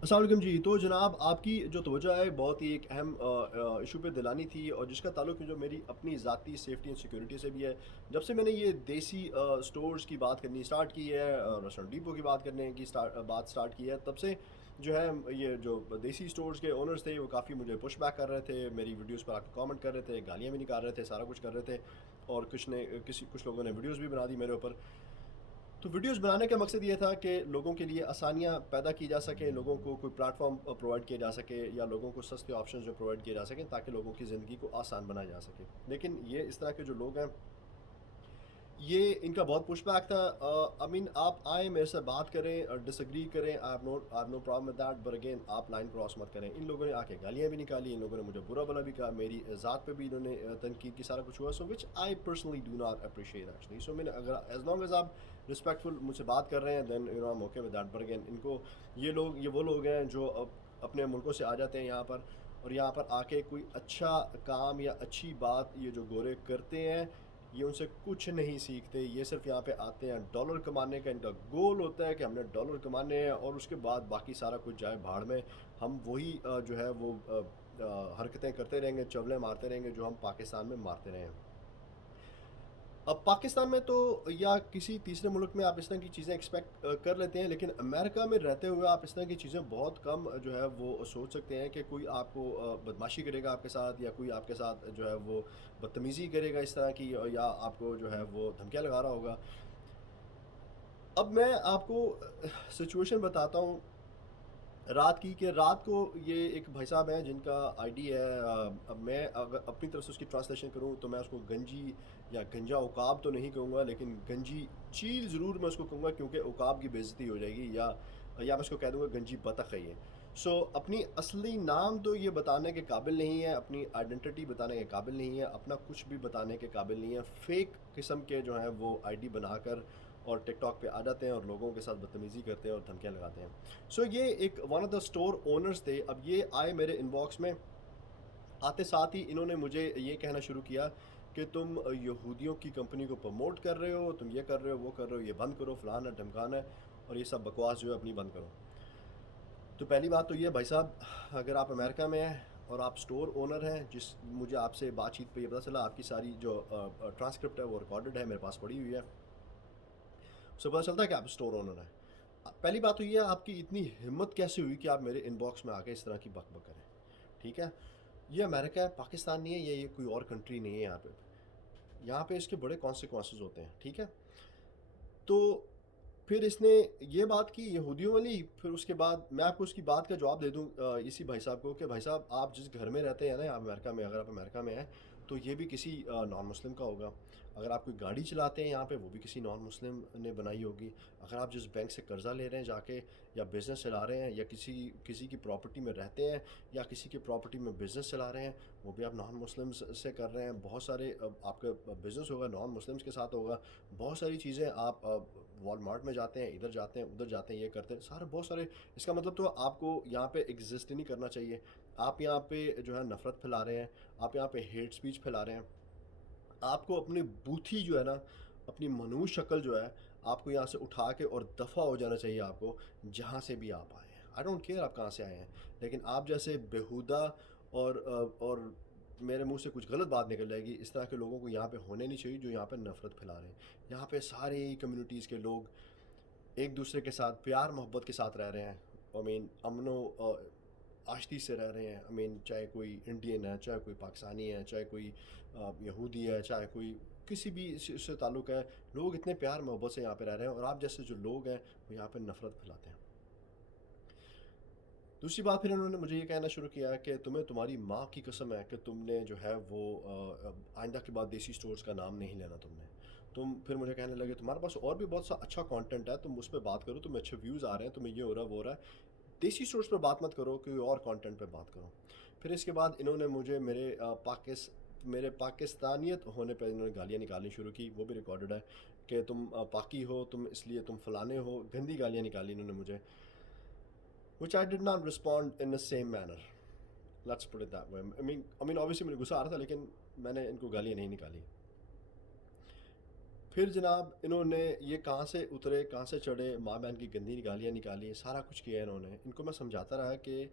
अस्सलाम वालेकुम जी। तो जनाब आपकी जो तवज्जो है बहुत ही एक अहम इशू पे दिलानी थी और जिसका ताल्लुक जो मेरी अपनी ज़ाती सेफ्टी एंड सिक्योरिटी से भी है। जब से मैंने ये देसी स्टोर्स की बात करनी स्टार्ट की है, रेस्टोरेंट डिपो की बात करने की बात स्टार्ट की है, तब से जो है ये जो देसी स्टोर्स के ओनर्स थे वो काफ़ी मुझे पुश बैक कर रहे थे, मेरी वीडियोस पर आके कमेंट कर रहे थे, गालियाँ भी निकाल रहे थे, सारा कुछ कर रहे थे। और कुछ लोगों ने वीडियोस भी बना दी मेरे ऊपर। तो वीडियोस बनाने का मकसद ये था कि लोगों के लिए आसानियाँ पैदा की जा सकें, लोगों को कोई प्लेटफॉर्म प्रोवाइड किया जा सके या लोगों को सस्ते ऑप्शंस जो प्रोवाइड किए जा सकें ताकि लोगों की ज़िंदगी को आसान बनाया जा सके। लेकिन ये इस तरह के जो लोग हैं, ये इनका बहुत पुशबैक था। आई मीन आप आए मेरे से बात करें और डिसएग्री करें, I have no problem with that, but again आप लाइन क्रॉस मत करें। इन लोगों ने आके गालियाँ भी निकाली, इन लोगों ने मुझे बुरा भला भी कहा, मेरी ज़ात पे भी इन्होंने तनकीद की, सारा कुछ हुआ, so which I personally do not appreciate actually. So मैंने अगर एज लॉन्ग एज आप रिस्पेक्टफुल मुझसे बात कर रहे हैं then you know I am okay with that, but again इनको ये वो लोग हैं जो अपने मुल्कों से आ जाते हैं यहाँ पर और यहाँ पर आके कोई अच्छा काम या अच्छी बात ये जो गोरे करते हैं ये उनसे कुछ नहीं सीखते। ये सिर्फ यहाँ पे आते हैं डॉलर कमाने का, इनका गोल होता है कि हमने डॉलर कमाने हैं और उसके बाद बाकी सारा कुछ जाए भाड़ में। हम वही जो है वो हरकतें करते रहेंगे, चवलें मारते रहेंगे जो हम पाकिस्तान में मारते रहे हैं। अब पाकिस्तान में तो या किसी तीसरे मुल्क में आप इस तरह की चीज़ें एक्सपेक्ट कर लेते हैं, लेकिन अमेरिका में रहते हुए आप इस तरह की चीज़ें बहुत कम जो है वो सोच सकते हैं कि कोई आपको बदमाशी करेगा आपके साथ या कोई आपके साथ जो है वो बदतमीज़ी करेगा इस तरह की, या आपको जो है वो धमकियाँ लगा रहा होगा। अब मैं आपको सिचुएशन बताता हूँ रात की, कि रात को ये एक भाई साहब हैं जिनका आईडी है, अब मैं अगर अपनी तरफ से उसकी ट्रांसलेशन करूँ तो मैं उसको गंजी या गंजा उकाब तो नहीं कहूँगा, लेकिन गंजी चील ज़रूर मैं उसको कहूँगा क्योंकि उकाब की बेइज्जती हो जाएगी, या मैं उसको कह दूँगा गंजी बतख है ये। सो अपनी असली नाम तो ये बताने के काबिल नहीं है, अपनी आइडेंटिटी बताने के काबिल नहीं है, अपना कुछ भी बताने के काबिल नहीं है। फेक किस्म के जो हैं वो आईडी बनाकर और टिकटॉक पे आ जाते हैं और लोगों के साथ बदतमीज़ी करते हैं और धमकियाँ लगाते हैं। सो ये एक one of the store owners थे। अब ये आए मेरे इनबॉक्स में, आते साथ ही इन्होंने मुझे ये कहना शुरू किया कि तुम यहूदियों की कंपनी को प्रमोट कर रहे हो, तुम ये कर रहे हो, वो कर रहे हो, ये बंद करो, फलाना है ढमकाना है, और ये सब बकवास जो है अपनी बंद करो। तो पहली बात तो ये भाई साहब, अगर आप अमेरिका में हैं और आप स्टोर ओनर हैं, जिस मुझे आपसे बातचीत पे ये पता चला आपकी सारी जो ट्रांसक्रिप्ट है वो रिकॉर्डेड है, मेरे पास पड़ी हुई है, उससे पता चलता है कि आप स्टोर ओनर हैं। पहली बात तो ये है, आपकी इतनी हिम्मत कैसे हुई कि आप मेरे इनबॉक्स में आके इस तरह की बक बक करें। ठीक है, ये अमेरिका है, पाकिस्तान नहीं है, ये कोई और कंट्री नहीं है। यहाँ पे इसके बड़े कॉन्सिक्वेंसेस होते हैं। ठीक है, तो फिर इसने ये बात की यहूदियों वाली, फिर उसके बाद मैं आपको उसकी बात का जवाब दे दूँ इसी भाई साहब को, कि भाई साहब आप जिस घर में रहते हैं ना आप अमेरिका में, अगर आप अमेरिका में हैं तो ये भी किसी नॉन मुस्लिम का होगा। अगर आप कोई गाड़ी चलाते हैं यहाँ पे, वो भी किसी नॉन मुस्लिम ने बनाई होगी। अगर आप जिस बैंक से कर्ज़ा ले रहे हैं जाके, या बिज़नेस चला रहे हैं, या किसी किसी की प्रॉपर्टी में रहते हैं, या किसी की प्रॉपर्टी में बिज़नेस चला रहे हैं, वो भी आप नॉन मुस्लिम्स से कर रहे हैं। बहुत सारे आपका बिज़नेस होगा नॉन मुस्लिम्स के साथ होगा। बहुत सारी चीज़ें आप वॉलमार्ट में जाते हैं, इधर जाते हैं, उधर जाते हैं, ये करते हैं, सारे बहुत सारे। इसका मतलब तो आपको यहाँ पे एग्जिस्ट ही नहीं करना चाहिए। आप यहाँ पे जो है नफ़रत फैला रहे हैं, आप यहाँ पे हेट स्पीच फैला रहे हैं। आपको अपनी बूथी जो है ना, अपनी मनहूस शक्ल जो है, आपको यहाँ से उठा के और दफ़ा हो जाना चाहिए आपको, जहाँ से भी आप आए हैं। आई डोंट केयर आप कहाँ से आए हैं, लेकिन आप जैसे बेहुदा और मेरे मुंह से कुछ गलत बात निकल जाएगी, इस तरह के लोगों को यहाँ पे होने नहीं चाहिए जो यहाँ पे नफ़रत फैला रहे हैं। यहाँ पे सारे कम्युनिटीज़ के लोग एक दूसरे के साथ प्यार मोहब्बत के साथ रह रहे हैं। आई मीन अमनो आश्ती से रह रहे हैं। आई मीन चाहे कोई इंडियन है, चाहे कोई पाकिस्तानी है, चाहे कोई यहूदी है, चाहे कोई किसी भी से ताल्लुक़ है, लोग इतने प्यार मोहब्बत से यहाँ पे रह रहे हैं, और आप जैसे जो लोग हैं वो यहाँ पे नफ़रत फैलाते हैं। दूसरी बात, फिर इन्होंने मुझे ये कहना शुरू किया कि तुम्हें तुम्हारी माँ की कसम है कि तुमने जो है वो आइंदा के बाद देसी स्टोर्स का नाम नहीं लेना तुमने। फिर मुझे कहने लगे तुम्हारे पास और भी बहुत सा अच्छा कंटेंट है, तुम उस पर बात करो, तुम्हें अच्छे व्यूज़ आ रहे हैं, तुम्हें ये हो रहा है वो हो रहा है, देसी स्टोर्स पर बात मत करो, कोई और कंटेंट पे बात करो। फिर इसके बाद इन्होंने मुझे मेरे पाकिस्तानियत होने पर इन्होंने गालियाँ निकालनी शुरू की, वो भी रिकॉर्डेड है, कि तुम पाकी हो, तुम इसलिए तुम फलाने हो, गंदी गालियाँ निकाली इन्होंने मुझे, which I did not respond in the same manner. Let's put it that way. I mean obviously मुझे गुस्सा आ रहा था, लेकिन मैंने इनको गालियाँ नहीं निकाली। پھر جناب انہوں نے یہ کہاں سے اترے کہاں سے چڑھے، ماں بہن کی گندی گالیاں نکالی، سارا کچھ کیا انہوں نے. ان کو میں سمجھاتا رہا کہ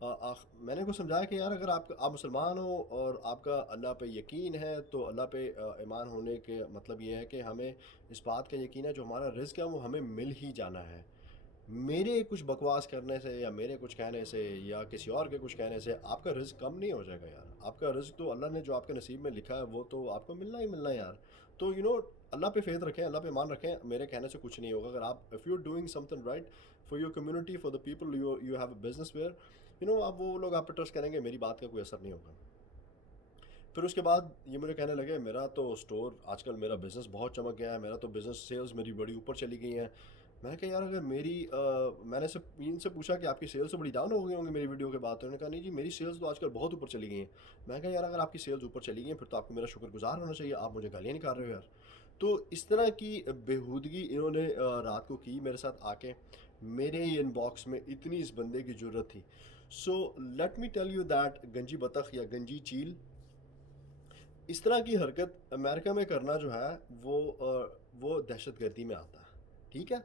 میں نے ان کو سمجھایا کہ یار اگر آپ مسلمان ہو اور آپ کا اللہ پہ یقین ہے تو اللہ پہ ایمان ہونے کے مطلب یہ ہے کہ ہمیں اس بات کا یقین ہے جو ہمارا رزق ہے وہ ہمیں مل ہی جانا ہے. میرے کچھ بکواس کرنے سے یا میرے کچھ کہنے سے یا کسی اور کے کچھ کہنے سے آپ کا رزق کم نہیں ہو جائے گا یار. آپ کا رزق تو اللہ نے جو آپ کے نصیب میں لکھا ہے وہ تو آپ کو ملنا ہی ملنا ہے یار. تو اللہ پہ فیتھ رکھیں، اللہ پہ مان رکھیں، میرے کہنے سے کچھ نہیں ہوگا. اگر آپ if you are doing something right for your community for the people you have a business where اب وہ لوگ آپ پہ ٹرسٹ کریں گے، میری بات کا کوئی اثر نہیں ہوگا. پھر اس کے بعد یہ مجھے کہنے لگے میرا تو اسٹور آج کل میرا بزنس بہت چمک گیا ہے، میرا تو بزنس سیلز میری بڑی اوپر چلی گئی ہیں. میں نے کہا یار اگر میں نے ان سے پوچھا کہ آپ کی سیلز تو بڑی ڈاؤن ہو گئی ہوں گی میری ویڈیو کے بعد. تو انہوں نے کہا نہیں جی میری سیلز تو آج کل بہت اوپر چلی گئی ہیں. میں نے کہا یار اگر آپ کی سیلز اوپر چلی گئی ہیں پھر تو آپ کو میرا شکر گزار ہونا چاہیے، آپ مجھے گالیاں نکال رہے ہو یار. تو اس طرح کی بےہودگی انہوں نے رات کو کی میرے ساتھ آ کے. میرے ہی ان باکس میں اتنی اس بندے کی ضرورت تھی. So let me tell you that گنجی بطخ یا گنجی چیل اس طرح کی حرکت امریکہ میں کرنا جو ہے وہ دہشت گردی میں آتا ہے. ٹھیک ہے،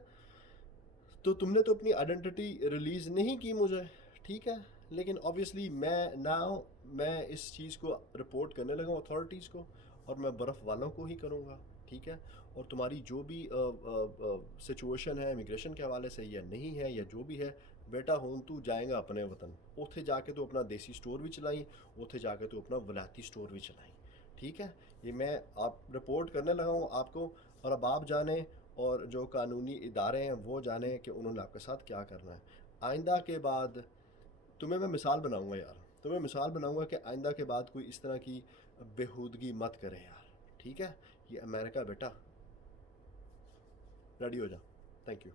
تو تم نے تو اپنی آئیڈینٹی ریلیز نہیں کی مجھے، ٹھیک ہے، لیکن آبویسلی میں اس چیز کو رپورٹ کرنے لگا ہوں اتھارٹیز کو، اور میں برف والوں کو ہی کروں گا. ٹھیک ہے، اور تمہاری جو بھی سچویشن ہے امیگریشن کے حوالے سے یا نہیں ہے یا جو بھی ہے، بیٹا ہون تو جائیں گا اپنے وطن، اوتھے جا کے تو اپنا دیسی سٹور بھی چلائیں، اوتھے جا کے تو اپنا ولایتی سٹور بھی چلائیں. ٹھیک ہے، یہ میں آپ رپورٹ کرنے لگا ہوں آپ کو، اور اب آپ جانیں اور جو قانونی ادارے ہیں وہ جانیں کہ انہوں نے آپ کے ساتھ کیا کرنا ہے. آئندہ کے بعد تمہیں میں مثال بناؤں گا یار، تمہیں مثال بناؤں گا کہ آئندہ کے بعد کوئی اس طرح کی بےہودگی مت کرے یار. ٹھیک ہے، یہ امریکہ بیٹا، ریڈی ہو جا. Thank you.